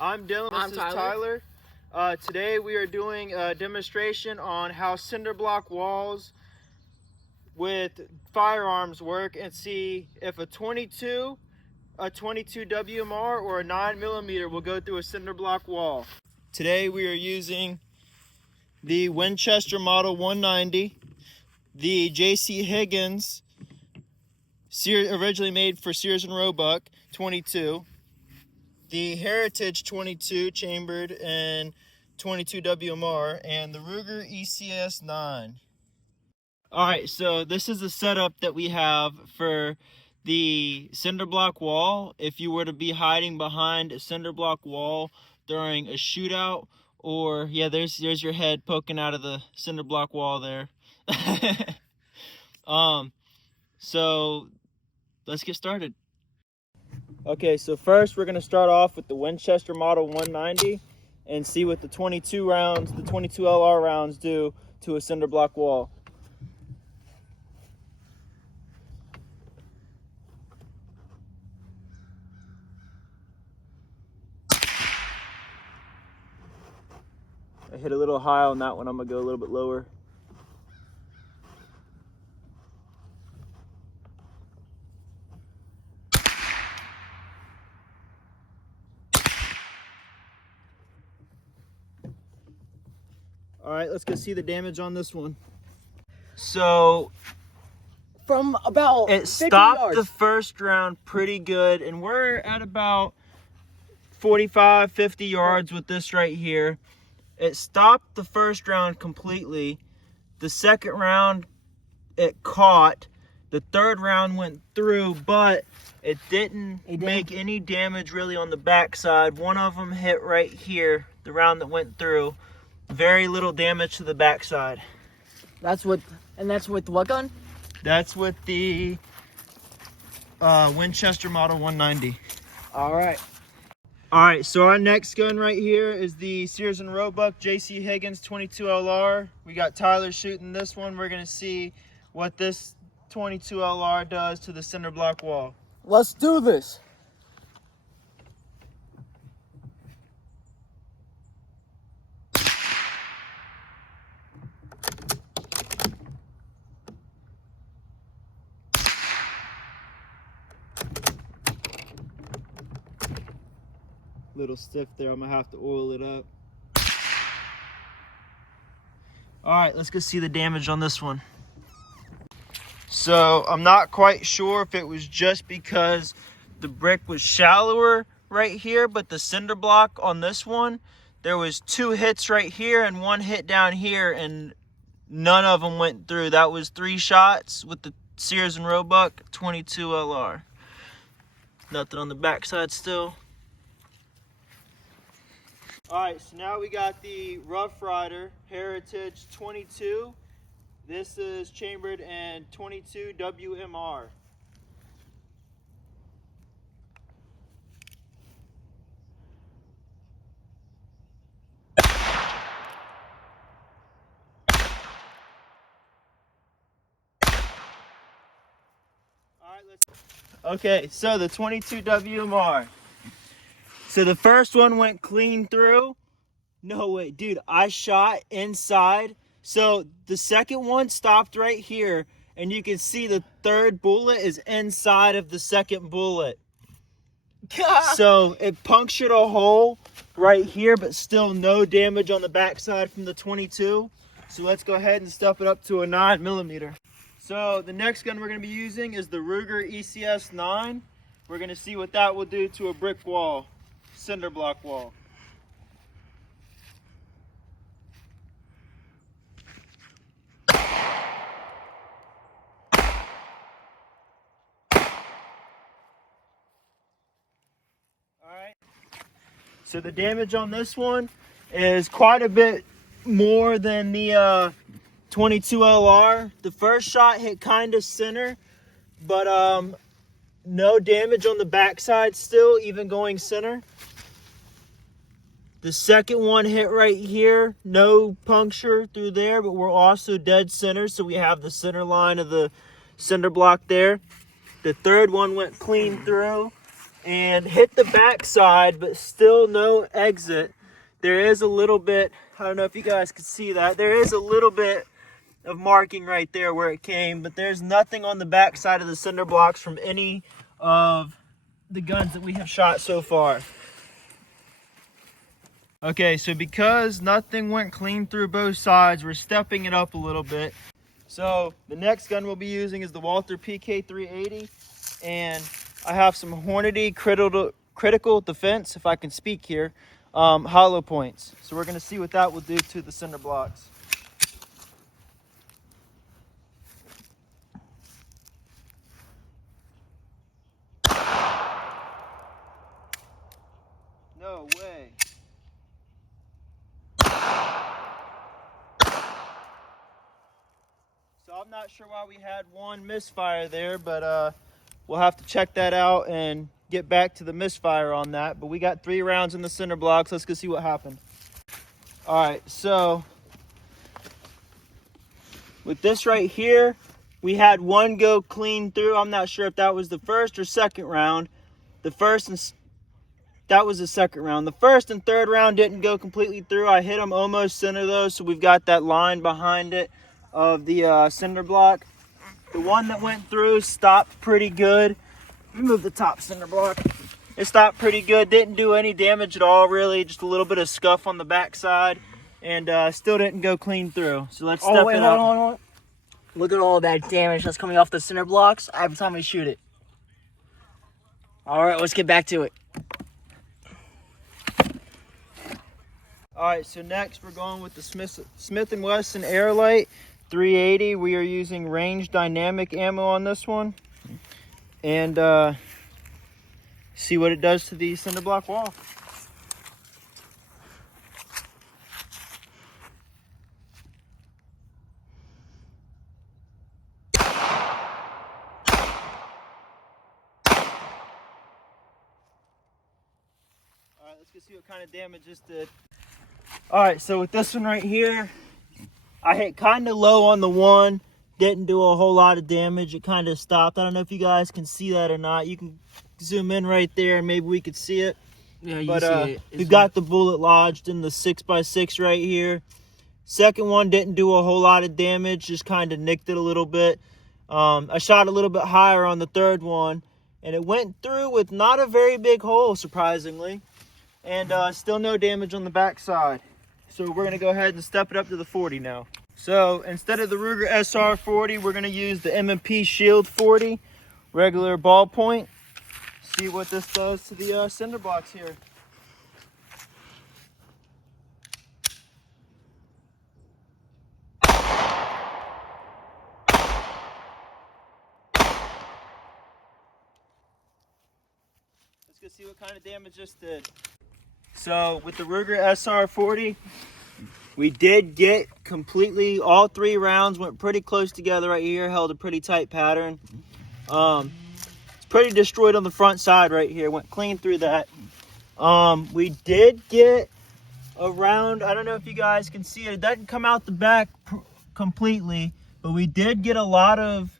I'm Dylan. This is Tyler. Today we are doing a demonstration on how Cinderblock walls with firearms work and see if a 22 WMR or a 9mm will go through a Cinderblock wall. Today we are using the Winchester Model 190, the J.C. Higgins originally made for Sears and Roebuck 22, the Heritage 22 chambered in 22 WMR, and the Ruger ECS 9. Alright, so this is the setup that we have for the Cinderblock wall. If you were to be hiding behind a Cinderblock wall during a shootout, or yeah, there's your head poking out of the Cinderblock wall there. So let's get started. Okay, so first we're going to start off with the Winchester Model 190 and see what the 22 rounds, the 22 LR rounds do to a Cinderblock wall. I hit a little high on that one. I'm going to go a little bit lower. Alright, let's go see the damage on this one. So, from about it stopped the first round pretty good, and we're at about 45-50 yards with this right here. It stopped the first round completely. The second round it caught. The third round went through, but it didn't make any damage really on the backside. One of them hit right here, the round that went through. Very little damage to the backside. That's with what gun? That's with the Winchester Model 190. All right, so our next gun right here is the Sears and Roebuck J.C. Higgins 22 LR. We got Tyler shooting this one. We're gonna see what this 22 LR does to the Cinderblock wall. Let's do this. Little stiff there. I'm gonna have to oil it up. All right, let's go see the damage on this one. So I'm not quite sure if it was just because the brick was shallower right here, but the cinder block on this one, there was 2 hits right here and 1 hit down here, and none of them went through. That was 3 shots with the Sears and Roebuck 22 LR. Nothing on the backside still. Alright, so now we got the Rough Rider Heritage 22. This is chambered in 22 WMR. Okay, so the 22 WMR. So the first one went clean through. No way, dude, I shot inside. So the second one stopped right here, and you can see the third bullet is inside of the second bullet. So it punctured a hole right here, but still no damage on the backside from the 22. So let's go ahead and step it up to a 9mm. So the next gun we're going to be using is the Ruger ECS 9. We're going to see what that will do to a brick wall, Cinderblock wall. Alright, so the damage on this one is quite a bit more than the 22 LR. The first shot hit kind of center, but no damage on the backside still, even going center. The second one hit right here, no puncture through there, but we're also dead center, so we have the center line of the cinder block there. The third one went clean through. and hit the back side, but still no exit. There is a little bit, I don't know if you guys can see that, there is a little bit of marking right there where it came, but there's nothing on the back side of the cinder blocks from any of the guns that we have shot so far. Okay, so because nothing went clean through both sides, we're stepping it up a little bit. So the next gun we'll be using is the Walther PK380, and I have some Hornady critical defense, if I can speak here, hollow points. So we're going to see what that will do to the cinder blocks. No way. So I'm not sure why we had one misfire there, but we'll have to check that out and get back to the misfire on that. But we got 3 rounds in the cinder blocks. Let's go see what happened. All right, so with this right here, we had one go clean through. I'm not sure if that was the first or second round. That was the second round. The first and third round didn't go completely through. I hit them almost center though, so we've got that line behind it of the cinder block. The one that went through stopped pretty good. Let me move the top cinder block. It stopped pretty good. Didn't do any damage at all, really. Just a little bit of scuff on the back side, and still didn't go clean through. So let's step it up. Hold on. Look at all that damage that's coming off the cinder blocks every time we shoot it. All right, let's get back to it. All right, so next we're going with the Smith & Wesson Airlight 380. We are using range dynamic ammo on this one, and see what it does to the cinder block wall. All right, let's go see what kind of damage this did. All right, so with this one right here, I hit kind of low on the one. Didn't do a whole lot of damage. It kind of stopped. I don't know if you guys can see that or not. You can zoom in right there and maybe we could see it. Yeah, you But see it. we've got the bullet lodged in the 6x6 right here. Second one didn't do a whole lot of damage, just kind of nicked it a little bit. I shot a little bit higher on the third one, and it went through with not a very big hole, surprisingly. And still no damage on the back side. So we're going to go ahead and step it up to the 40 now. So instead of the Ruger SR 40, we're going to use the M&P Shield 40, regular ballpoint. See what this does to the cinder blocks here. Let's go see what kind of damage this did. So with the Ruger SR 40, we did get completely, all 3 rounds went pretty close together right here, held a pretty tight pattern. It's pretty destroyed on the front side right here, went clean through that. We did get a round, I don't know if you guys can see it, it doesn't come out the back completely, but we did get a lot of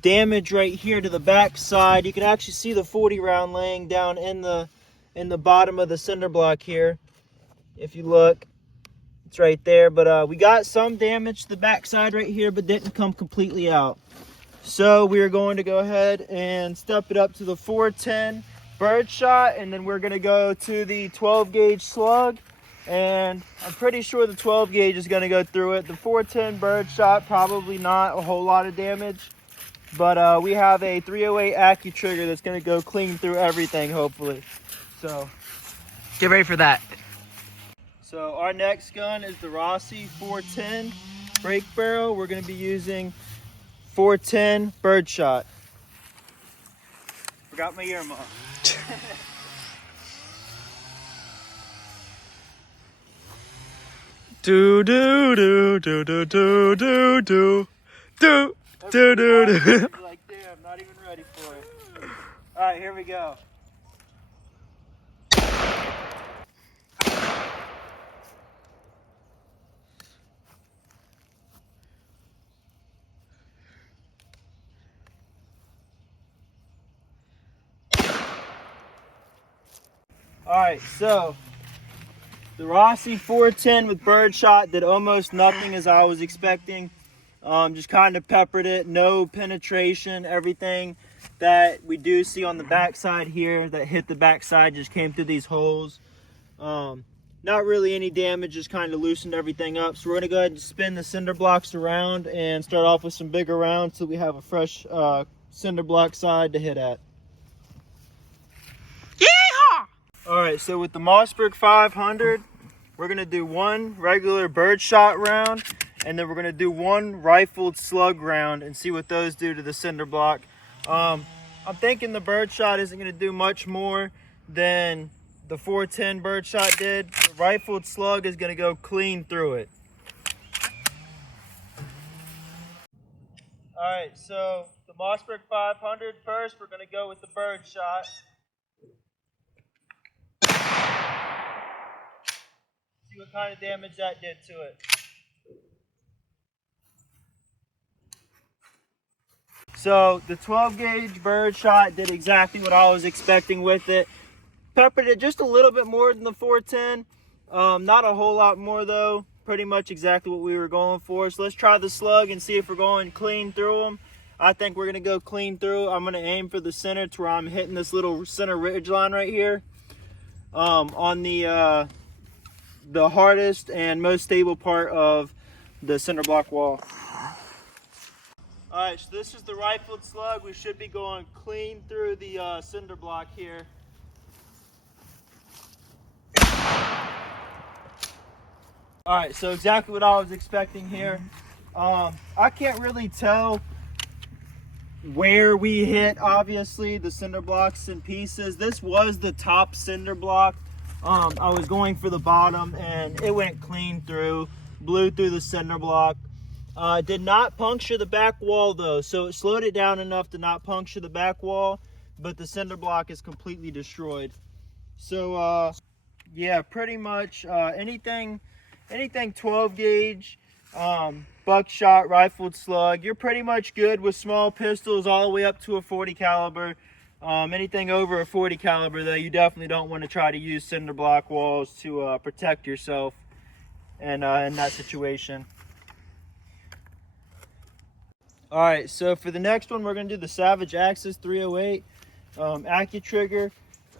damage right here to the back side. You can actually see the 40 round laying down in the bottom of the cinder block here. If you look, it's right there. But we got some damage to the back side right here, but didn't come completely out. So we are going to go ahead and step it up to the 410 birdshot, and then we're going to go to the 12 gauge slug, and I'm pretty sure the 12 gauge is going to go through it. The 410 birdshot, probably not a whole lot of damage, but we have a 308 AccuTrigger that's going to go clean through everything, hopefully. So Get ready for that. So our next gun is the Rossi 410 break barrel. We're going to be using 410 birdshot. Forgot my earmuff. Do do do do do do do do do do do do. Like, damn, not even ready for it. All right, here we go. Alright, so the Rossi 410 with birdshot did almost nothing as I was expecting. Just kind of peppered it, no penetration. Everything that we do see on the backside here that hit the backside just came through these holes. Not really any damage, just kind of loosened everything up. So we're gonna go ahead and spin the cinder blocks around and start off with some bigger rounds so we have a fresh cinder block side to hit at. Yeehaw! All right, so with the Mossberg 500, we're gonna do one regular birdshot round, and then we're gonna do one rifled slug round and see what those do to the cinder block. I'm thinking the birdshot isn't gonna do much more than the 410 birdshot did. The rifled slug is gonna go clean through it. All right, so the Mossberg 500 first, we're gonna go with the birdshot. See what kind of damage that did to it. So the 12 gauge birdshot did exactly what I was expecting with it. Peppered it just a little bit more than the 410. Not a whole lot more though. Pretty much exactly what we were going for. So let's try the slug and see if we're going clean through them. I think we're gonna go clean through. I'm gonna aim for the center to where I'm hitting this little center ridge line right here. On the hardest and most stable part of the cinder block wall. Alright, so this is the rifled slug. We should be going clean through the cinder block here. Alright, so exactly what I was expecting here. I can't really tell where we hit, obviously, the cinder blocks in pieces. This was the top cinder block. I was going for the bottom and it went clean through, blew through the cinder block. Did not puncture the back wall though, so it slowed it down enough to not puncture the back wall, but the cinder block is completely destroyed. So yeah, pretty much anything 12 gauge, buckshot, rifled slug, you're pretty much good with small pistols all the way up to a 40 caliber. Anything over a 40 caliber though, you definitely don't want to try to use cinder block walls to protect yourself and in that situation. All right, so for the next one, we're gonna do the Savage Axis 308 AccuTrigger.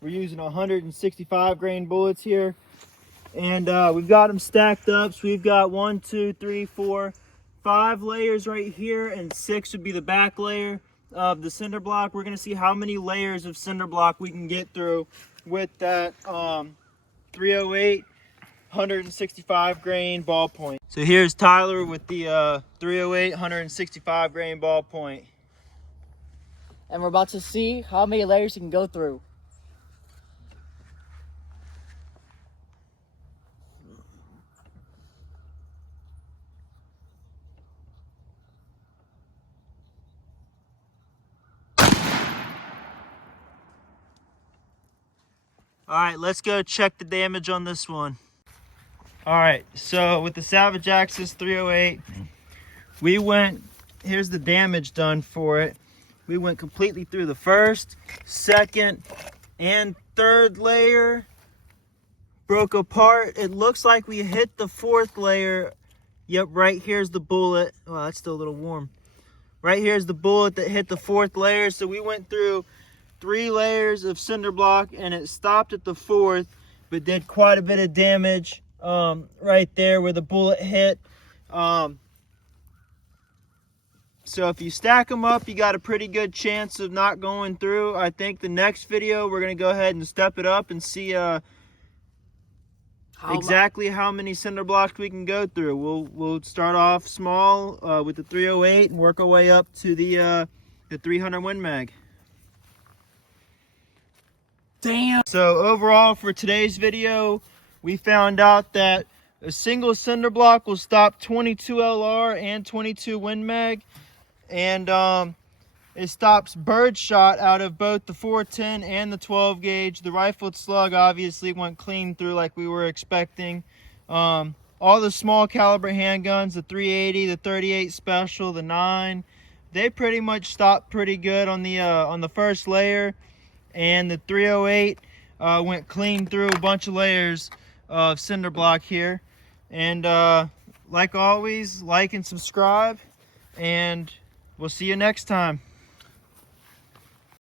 We're using 165 grain bullets here, and we've got them stacked up. So we've got 1, 2, 3, 4, 5 layers right here, and 6 would be the back layer of the cinder block. We're gonna see how many layers of cinder block we can get through with that 308 165 grain ballpoint. So here's Tyler with the 308 165 grain ballpoint. And we're about to see how many layers you can go through. All right, let's go check the damage on this one. All right, so with the Savage Axis 308, we went, here's the damage done for it. We went completely through the first, second, and third layer. Broke apart. It looks like we hit the fourth layer. Yep, right here's the bullet. Oh, that's still a little warm. Right here's the bullet that hit the fourth layer. So we went through 3 layers of cinder block and it stopped at the fourth, but did quite a bit of damage right there where the bullet hit. So if you stack them up, you got a pretty good chance of not going through. I think the next video, we're going to go ahead and step it up and see exactly how many cinder blocks we can go through. We'll start off small with the 308 and work our way up to the 300 Win Mag. Damn. So overall for today's video, we found out that a single cinder block will stop 22 LR and 22 Win Mag, and it stops birdshot out of both the 410 and the 12 gauge. The rifled slug obviously went clean through like we were expecting. All the small caliber handguns, the 380, the 38 special, the 9, they pretty much stopped pretty good on the first layer. And the 308 went clean through a bunch of layers of Cinderblock here. And like always, like and subscribe, and we'll see you next time.